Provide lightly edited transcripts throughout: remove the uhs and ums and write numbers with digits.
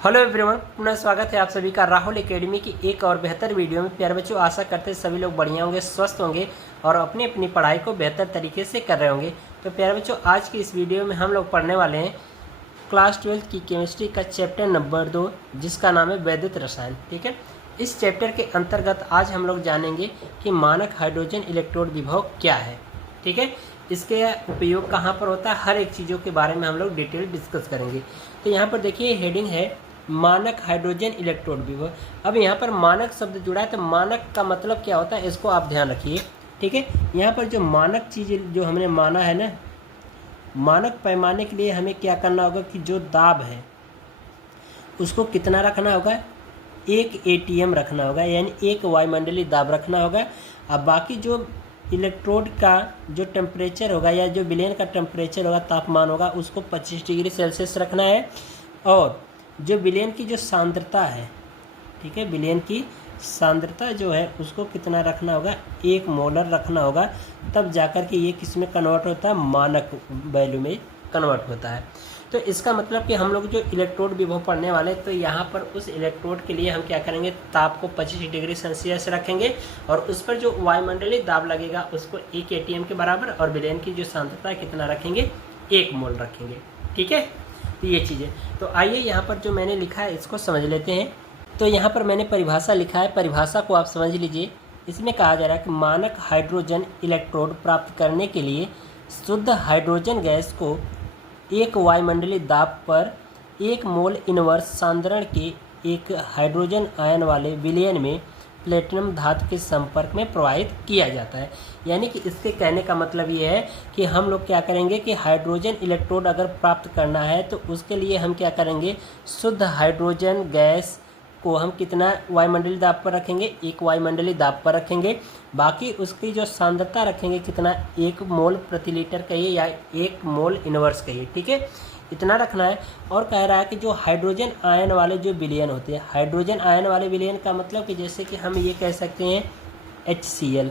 Hello everyone, पुनः स्वागत है आप सभी का राहुल एकेडमी की एक और बेहतर वीडियो में। प्यारे बच्चों, आशा करते हैं सभी लोग बढ़िया होंगे, स्वस्थ होंगे और अपनी अपनी पढ़ाई को बेहतर तरीके से कर रहे होंगे। तो प्यारे बच्चों, आज की इस वीडियो में हम लोग पढ़ने वाले हैं क्लास 12 की केमिस्ट्री का चैप्टर नंबर 2, जिसका नाम है वैद्युत रसायन। ठीक है, इस चैप्टर के अंतर्गत आज हम लोग जानेंगे कि मानक हाइड्रोजन इलेक्ट्रोड विभव क्या है। ठीक है, इसके उपयोग कहाँ पर होता है, हर एक चीज़ों के बारे में हम लोग डिटेल डिस्कस करेंगे। तो यहाँ पर देखिए हेडिंग है मानक हाइड्रोजन इलेक्ट्रोड विभव। अब यहाँ पर मानक शब्द जुड़ा है, तो मानक का मतलब क्या होता है इसको आप ध्यान रखिए। ठीक है, यहाँ पर जो मानक चीज़ जो हमने माना है ना, मानक पैमाने के लिए हमें क्या करना होगा कि जो दाब है उसको कितना रखना होगा, 1 ATM रखना होगा, यानी 1 वायुमंडलीय दाब रखना होगा। अब बाकी जो इलेक्ट्रोड का जो टेम्परेचर होगा या जो विलयन का टेम्परेचर होगा, तापमान होगा, उसको 25 डिग्री सेल्सियस रखना है। और जो विलयन की जो सांद्रता है, ठीक है, विलयन की सांद्रता जो है उसको कितना रखना होगा, 1 मोलर रखना होगा। तब जाकर के ये किस में कन्वर्ट होता है, मानक वैल्यू में कन्वर्ट होता है। तो इसका मतलब कि हम लोग जो इलेक्ट्रोड विभव पढ़ने वाले, तो यहाँ पर उस इलेक्ट्रोड के लिए हम क्या करेंगे, ताप को 25 डिग्री सेल्सियस रखेंगे और उस पर जो वायुमंडलीय दाब लगेगा उसको 1 ATM के बराबर, और विलयन की जो सांद्रता कितना रखेंगे, 1 मोल रखेंगे। ठीक है, तो ये चीज़ें, तो आइए यहाँ पर जो मैंने लिखा है इसको समझ लेते हैं। तो यहाँ पर मैंने परिभाषा लिखा है, परिभाषा को आप समझ लीजिए। इसमें कहा जा रहा है कि मानक हाइड्रोजन इलेक्ट्रोड प्राप्त करने के लिए शुद्ध हाइड्रोजन गैस को 1 वायुमंडलीय दाब पर 1 मोल इनवर्स सांद्रण के एक हाइड्रोजन आयन वाले विलयन में प्लेटिनम धातु के संपर्क में प्रवाहित किया जाता है। यानी कि इसके कहने का मतलब ये है कि हम लोग क्या करेंगे कि हाइड्रोजन इलेक्ट्रोड अगर प्राप्त करना है तो उसके लिए हम क्या करेंगे, शुद्ध हाइड्रोजन गैस को हम कितना वायुमंडलीय दाब पर रखेंगे, 1 वायुमंडलीय दाब पर रखेंगे। बाकी उसकी जो सांद्रता रखेंगे कितना, 1 मोल प्रति लीटर कहिए या 1 मोल इनवर्स कहिए। ठीक है, इतना रखना है। और कह रहा है कि जो हाइड्रोजन आयन वाले जो विलयन होते हैं, हाइड्रोजन आयन वाले विलयन का मतलब कि जैसे कि हम ये कह सकते हैं HCl,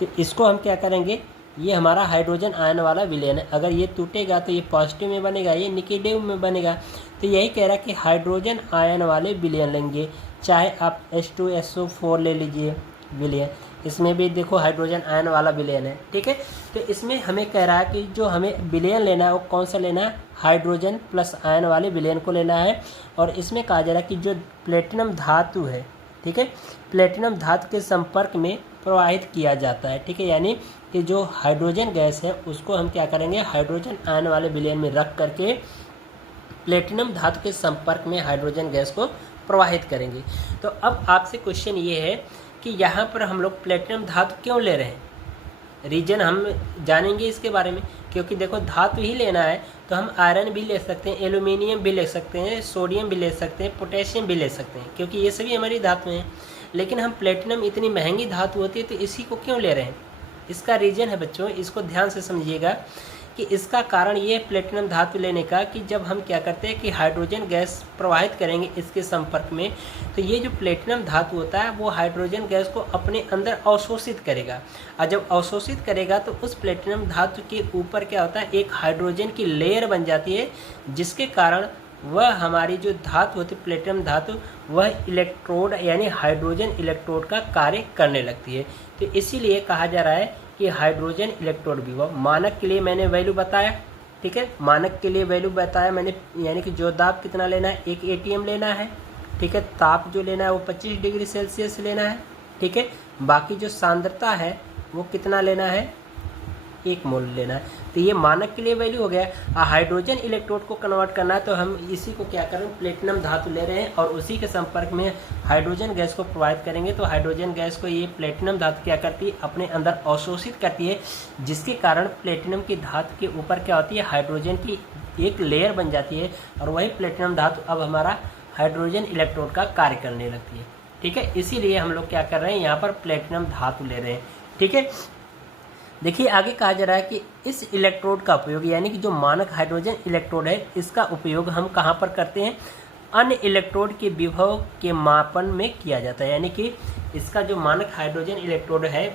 तो इसको हम क्या करेंगे, ये हमारा हाइड्रोजन आयन वाला विलयन है। अगर ये टूटेगा तो ये पॉजिटिव में बनेगा, ये निगेटिव में बनेगा। तो यही कह रहा है कि हाइड्रोजन आयन वाले विलयन लेंगे, चाहे आप H2SO4 ले लीजिए विलयन, इसमें भी देखो हाइड्रोजन आयन वाला विलयन है। ठीक है, तो इसमें हमें कह रहा है कि जो हमें विलयन लेना है वो कौन सा लेना है, हाइड्रोजन प्लस आयन वाले विलयन को लेना है। और इसमें कहा जा रहा है कि जो प्लेटिनम धातु है, ठीक है, प्लेटिनम धातु के संपर्क में प्रवाहित किया जाता है। ठीक है, यानी कि जो हाइड्रोजन गैस है उसको हम क्या करेंगे, हाइड्रोजन आयन वाले विलयन में रख करके प्लेटिनम धातु के संपर्क में हाइड्रोजन गैस को प्रवाहित करेंगे। तो अब आपसे क्वेश्चन ये है कि यहाँ पर हम लोग प्लेटिनम धातु क्यों ले रहे हैं, रीजन हम जानेंगे इसके बारे में। क्योंकि देखो धातु ही लेना है तो हम आयरन भी ले सकते हैं, एल्यूमिनियम भी ले सकते हैं, सोडियम भी ले सकते हैं, पोटेशियम भी ले सकते हैं, क्योंकि ये सभी हमारी धातु हैं। लेकिन हम प्लेटिनम इतनी महंगी धातु होती है तो इसी को क्यों ले रहे हैं, इसका रीजन है बच्चों, इसको ध्यान से समझिएगा कि इसका कारण ये है प्लेटिनम धातु लेने का कि जब हम क्या करते हैं कि हाइड्रोजन गैस प्रवाहित करेंगे इसके संपर्क में, तो ये जो प्लेटिनम धातु होता है वो हाइड्रोजन गैस को अपने अंदर अवशोषित करेगा। और जब अवशोषित करेगा तो उस प्लेटिनम धातु के ऊपर क्या होता है, एक हाइड्रोजन की लेयर बन जाती है, जिसके कारण वह हमारी जो धातु होती है प्लेटिनम धातु, वह इलेक्ट्रोड यानी हाइड्रोजन इलेक्ट्रोड का कार्य करने लगती है। तो इसीलिए कहा जा रहा है कि हाइड्रोजन इलेक्ट्रोड विभव। मानक के लिए मैंने वैल्यू बताया, ठीक है, मानक के लिए वैल्यू बताया मैंने, यानी कि जो दाब कितना लेना है, 1 ATM लेना है। ठीक है, ताप जो लेना है वो 25 डिग्री सेल्सियस लेना है। ठीक है, बाकी जो सांद्रता है वो कितना लेना है, 1 मोल लेना है। तो ये मानक के लिए वैल्यू हो गया। हाइड्रोजन इलेक्ट्रोड को कन्वर्ट करना है तो हम इसी को क्या करें, प्लेटिनम धातु ले रहे हैं और उसी के संपर्क में हाइड्रोजन गैस को प्रोवाइड करेंगे। तो हाइड्रोजन गैस को ये प्लेटिनम धातु क्या करती है, अपने अंदर अवशोषित करती है, जिसके कारण प्लेटिनम की धातु के ऊपर क्या होती है, हाइड्रोजन की एक लेयर बन जाती है और वही प्लेटिनम धातु अब हमारा हाइड्रोजन इलेक्ट्रोड का कार्य करने लगती है। ठीक है, इसीलिए हम लोग क्या कर रहे हैं, यहाँ पर प्लेटिनम धातु ले रहे हैं। ठीक है, देखिए आगे कहा जा रहा है कि इस इलेक्ट्रोड का उपयोग, यानी कि जो मानक हाइड्रोजन इलेक्ट्रोड है इसका उपयोग हम कहाँ पर करते हैं, अन्य इलेक्ट्रोड के विभव के मापन में किया जाता है। यानी कि इसका जो मानक हाइड्रोजन इलेक्ट्रोड है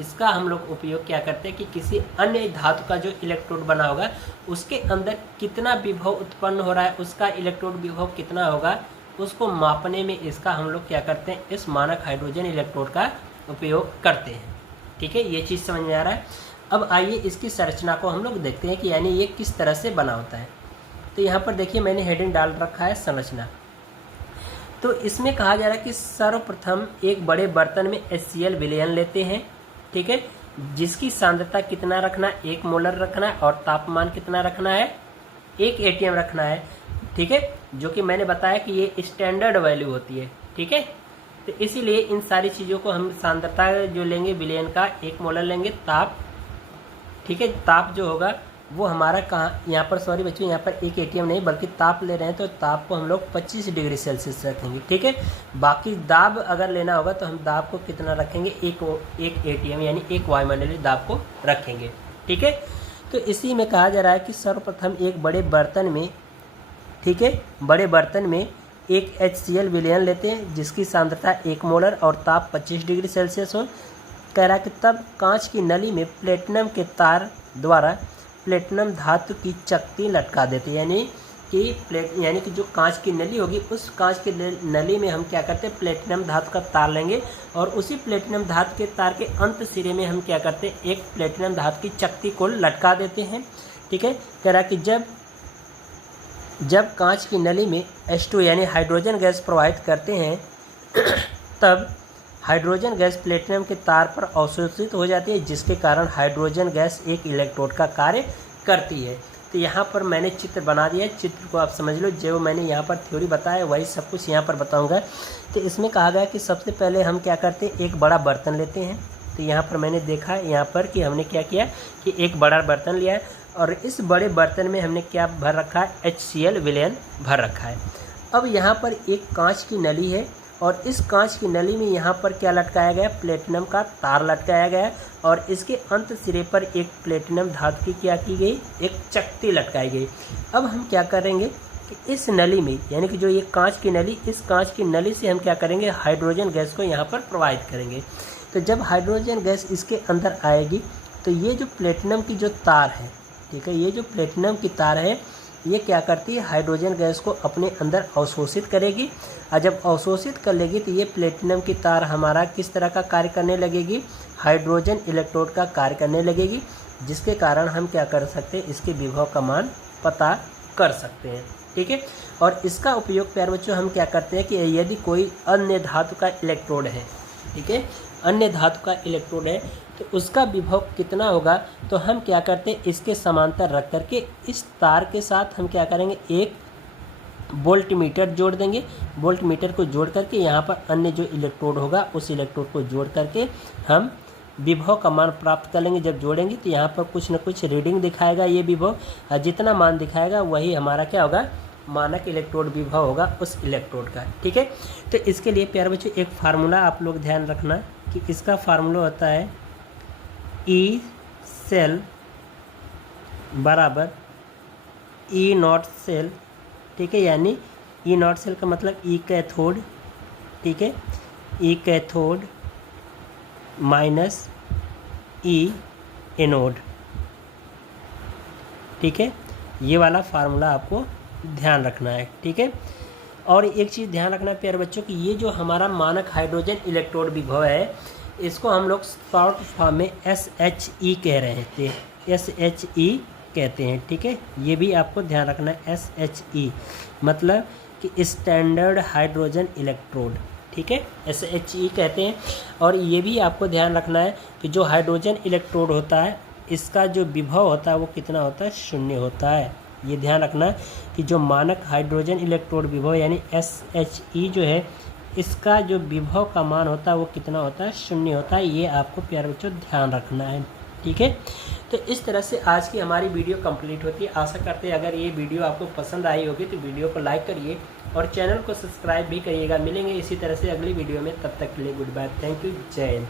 इसका हम लोग उपयोग क्या करते हैं कि किसी अन्य धातु का जो इलेक्ट्रोड बना होगा उसके अंदर कितना विभव उत्पन्न हो रहा है, उसका इलेक्ट्रोड विभव कितना होगा, उसको मापने में इसका हम लोग क्या करते हैं, इस मानक हाइड्रोजन इलेक्ट्रोड का उपयोग करते हैं। ठीक है, ये चीज़ समझ में आ रहा है। अब आइए इसकी संरचना को हम लोग देखते हैं कि यानी ये किस तरह से बना होता है। तो यहाँ पर देखिए मैंने हेडिंग डाल रखा है संरचना। तो इसमें कहा जा रहा है कि सर्वप्रथम एक बड़े बर्तन में HCl विलयन लेते हैं, ठीक है, जिसकी सांद्रता कितना रखना है, 1 मोलर रखना है और तापमान कितना रखना है, 1 atm रखना है। ठीक है, जो कि मैंने बताया कि ये स्टैंडर्ड वैल्यू होती है। ठीक है, तो इसीलिए इन सारी चीज़ों को हम सांद्रता जो लेंगे विलयन का 1 मोलर लेंगे, ताप, ठीक है, ताप जो होगा वो हमारा कहाँ, यहाँ पर सॉरी बच्चों, यहाँ पर 1 atm नहीं बल्कि ताप ले रहे हैं तो ताप को हम लोग 25 डिग्री सेल्सियस रखेंगे। ठीक है, बाकी दाब अगर लेना होगा तो हम दाब को कितना रखेंगे, 1 atm यानी 1 वायुमंडलीय दाब को रखेंगे। ठीक है, तो इसी में कहा जा रहा है कि सर्वप्रथम एक बड़े बर्तन में, ठीक है, बड़े बर्तन में एक HCl विलयन लेते हैं जिसकी सांद्रता 1 मोलर और ताप 25 डिग्री सेल्सियस हो। कह रहा है कि तब कांच की नली में प्लेटिनम के तार द्वारा प्लेटिनम धातु की चकती लटका देते हैं, यानी कि जो कांच की नली होगी उस कांच की नली में हम क्या करते हैं, प्लेटिनम धातु का तार लेंगे और उसी प्लेटिनम धातु के तार के अंत सिरे में हम क्या करते हैं, एक प्लेटिनम धातु की चकती को लटका देते हैं। ठीक है, कह रहा है कि जब कांच की नली में H2 यानी हाइड्रोजन गैस प्रवाहित करते हैं तब हाइड्रोजन गैस प्लेटिनम के तार पर अवशोषित हो जाती है, जिसके कारण हाइड्रोजन गैस एक इलेक्ट्रोड का कार्य करती है। तो यहाँ पर मैंने चित्र बना दिया है, चित्र को आप समझ लो, जो मैंने यहाँ पर थ्योरी बताया वही सब कुछ यहाँ पर बताऊँगा। तो इसमें कहा गया कि सबसे पहले हम क्या करते हैं, एक बड़ा बर्तन लेते हैं। तो यहाँ पर मैंने देखा यहाँ पर कि हमने क्या किया कि एक बड़ा बर्तन लिया है और इस बड़े बर्तन में हमने क्या भर रखा है, HCl विलयन भर रखा है। अब यहाँ पर एक कांच की नली है और इस कांच की नली में यहाँ पर क्या लटकाया गया, प्लेटिनम का तार लटकाया गया और इसके अंत सिरे पर एक प्लेटिनम धातु की क्या की गई, एक चकती लटकाई गई। अब हम क्या करेंगे कि इस नली में, यानी कि जो ये कांच की नली, इस कांच की नली से हम क्या करेंगे, हाइड्रोजन गैस को यहाँ पर प्रवाहित करेंगे। तो जब हाइड्रोजन गैस इसके अंदर आएगी तो ये जो प्लेटिनम की जो तार है, ठीक है, ये जो प्लेटिनम की तार है ये क्या करती है, हाइड्रोजन गैस को अपने अंदर अवशोषित करेगी और जब अवशोषित कर लेगी तो ये प्लेटिनम की तार हमारा किस तरह का कार्य करने लगेगी, हाइड्रोजन इलेक्ट्रोड का कार्य करने लगेगी, जिसके कारण हम क्या कर सकते हैं, इसके विभव का मान पता कर सकते हैं। ठीक है, और इसका उपयोग प्यारे बच्चों हम क्या करते हैं कि यदि कोई अन्य धातु का इलेक्ट्रोड है, ठीक है, अन्य धातु का इलेक्ट्रोड है तो उसका विभव कितना होगा, तो हम क्या करते हैं, इसके समांतर रख करके इस तार के साथ हम क्या करेंगे, एक वोल्टमीटर जोड़ देंगे। वोल्टमीटर को जोड़ करके यहाँ पर अन्य जो इलेक्ट्रोड होगा उस इलेक्ट्रोड को जोड़ करके हम विभव का मान प्राप्त कर लेंगे। जब जोड़ेंगे तो यहाँ पर कुछ न कुछ रीडिंग दिखाएगा ये विभव, और जितना मान दिखाएगा वही हमारा क्या होगा, मानक इलेक्ट्रोड विभव होगा उस इलेक्ट्रोड का। ठीक है, तो इसके लिए प्यारे बच्चों एक फार्मूला आप लोग ध्यान रखना कि इसका फार्मूला होता है ई सेल बराबर ई नॉट सेल। ठीक है, यानी ई नॉट सेल का मतलब ई कैथोड, ठीक है, ई कैथोड माइनस ई एनोड। ठीक है, ये वाला फार्मूला आपको ध्यान रखना है। ठीक है, और एक चीज़ ध्यान रखना है प्यारे बच्चों कि ये जो हमारा मानक हाइड्रोजन इलेक्ट्रोड विभव है इसको हम लोग शॉर्ट फॉर्म में SHE कह रहे थे, SHE कहते हैं। ठीक है, ये भी आपको ध्यान रखना है, SHE मतलब कि स्टैंडर्ड हाइड्रोजन इलेक्ट्रोड। ठीक है, SHE कहते हैं। और ये भी आपको ध्यान रखना है कि जो हाइड्रोजन इलेक्ट्रोड होता है इसका जो विभव होता है वो कितना होता है, 0 होता है। ये ध्यान रखना कि जो मानक हाइड्रोजन इलेक्ट्रोड विभव यानी SHE जो है इसका जो विभव का मान होता है वो कितना होता है, 0 होता है। ये आपको प्यारे बच्चों ध्यान रखना है। ठीक है, तो इस तरह से आज की हमारी वीडियो कंप्लीट होती है। आशा करते हैं अगर ये वीडियो आपको पसंद आई होगी तो वीडियो को लाइक करिए और चैनल को सब्सक्राइब भी करिएगा। मिलेंगे इसी तरह से अगली वीडियो में, तब तक के लिए गुड बाय, थैंक यू, जय हिंद।